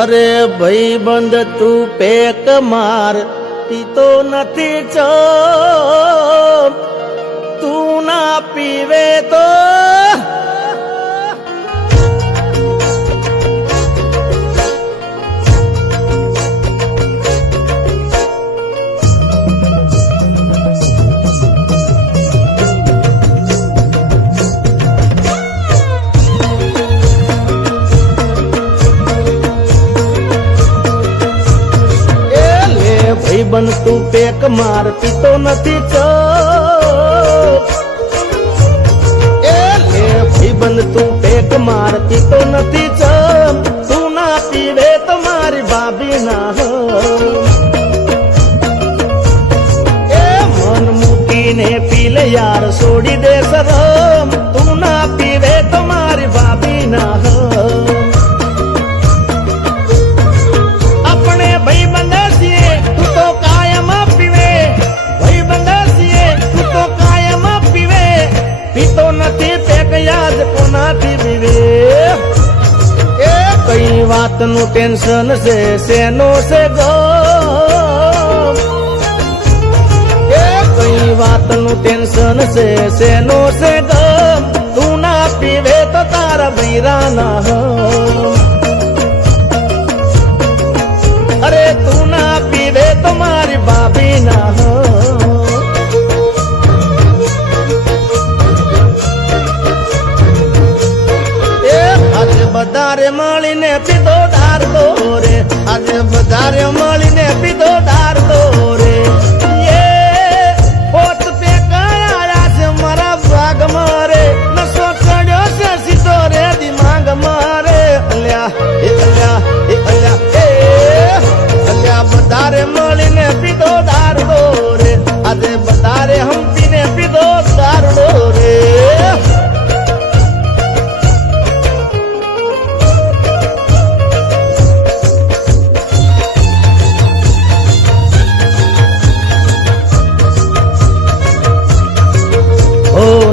અરે ભાઈ બંધ તું પેક માર પીતો નથી ચો તું ના પીવે તો બન તું પેક માર પીતો નથી ચો એ લે ભાઈ બન તું પેક માર પીતો નથી ચો તું ના પીવે તો મારી ભાભી ના હો એ મન મૂકીને પીલે યાર છોડી દે શરમ તું ના પીવે તો મારી ભાભી ના હો આપણે ભાઈ બંધ પીતો નથી પેક યાદ કોનાથી પીવે એ કઈ વાતનું ટેન્શન છે શેનો છે ગો એ કઈ વાતનું ટેન્શન છે શેનો છે ગમ તું ના પીવે તો તારા બૈરા ના હો અરે તું ના પીવે તો મારી ભાભી ના હો બધારે મળીને પીધો ડાર દો રે આજે બધારે મળીને પીધો ડાર દો રે એ પોત પે કયા છે મારા ભાગ મારે નસો ચડ્યો છે સીધો રે દિમાગ મારે અલ્યા એ અલ્યા એ અલ્યા એ અલ્યા બધારે મળીને પીધો ડાર દો રે આજે બધારે હંપીને પીધો ડાર દો રે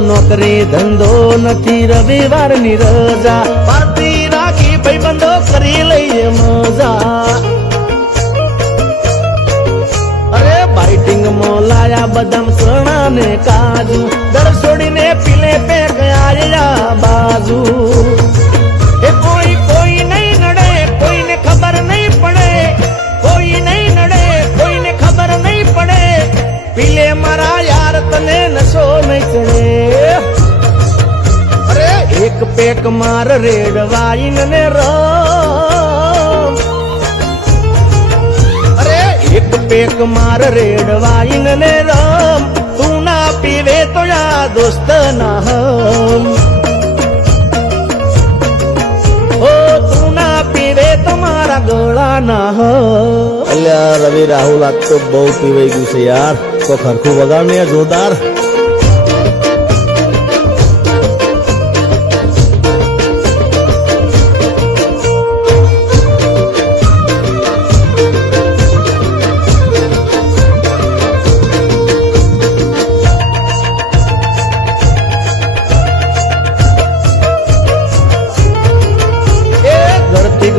નોકરી ધંધો નથી રવિવારની રજા પાર્ટી રાખી ભાઈબંધો કરી લઈએ મજા અરે બાઇટિંગ માં લાયા બદામ ચણા ને કાજુ દર છોડીને પીલે પે ગયા બાજુ એ કોઈ કોઈ નહીં નડે કોઈને ખબર નહીં પડે કોઈ નહીં નડે કોઈને ખબર નહીં પડે પીલે મારા યાર તને નશો નહીં ચડે એક પેક માર રેડ વાઈન ને રમ અરે એક પેક માર રેડ વાઈન ને રમ તું ના પીવે તો યા દોસ્ત ના હમ ઓ તું ના પીવે તો મારા ગળા ના હમ અલ્યા રવિ રાહુલ આજ તો બહુ પીવાઈ ગયું છે યાર તો ખરખું વગાડ ને જોરદાર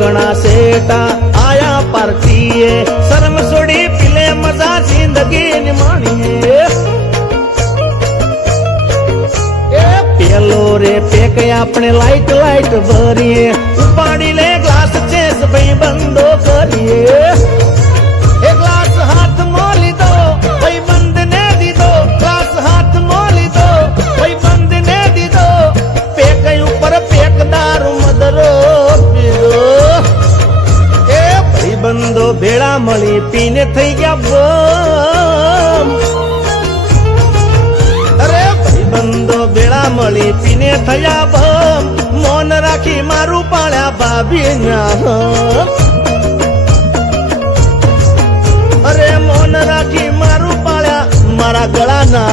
ઘણા સેટા આયા પાર્ટીએ શરમ છોડી પીલે મજા જિંદગી ની માણીએ એ પેલો રે પેક આપણે લાઈટ લાઈટ ભરીએ ઉપાડી લે ગ્લાસ ચેસ ભાઈ બંધો કરીએ એ ગ્લાસ હાથમાં લીધો ભાઈ બંધ ને દીધો ગ્લાસ હાથમાં લીધો ભાઈ બંધ ને દીધો પેક ઉપર પેક દારૂ મદરો બંધો ભેળા મળી પીને થઈ ગયા બમ અરે ભાઈ બંધો ભેળા મળી પીને થયા બમ મૌન રાખી મારું પાળ્યા ભાભી ના અરે મૌન રાખી મારું પાળ્યા મારા ગળા ના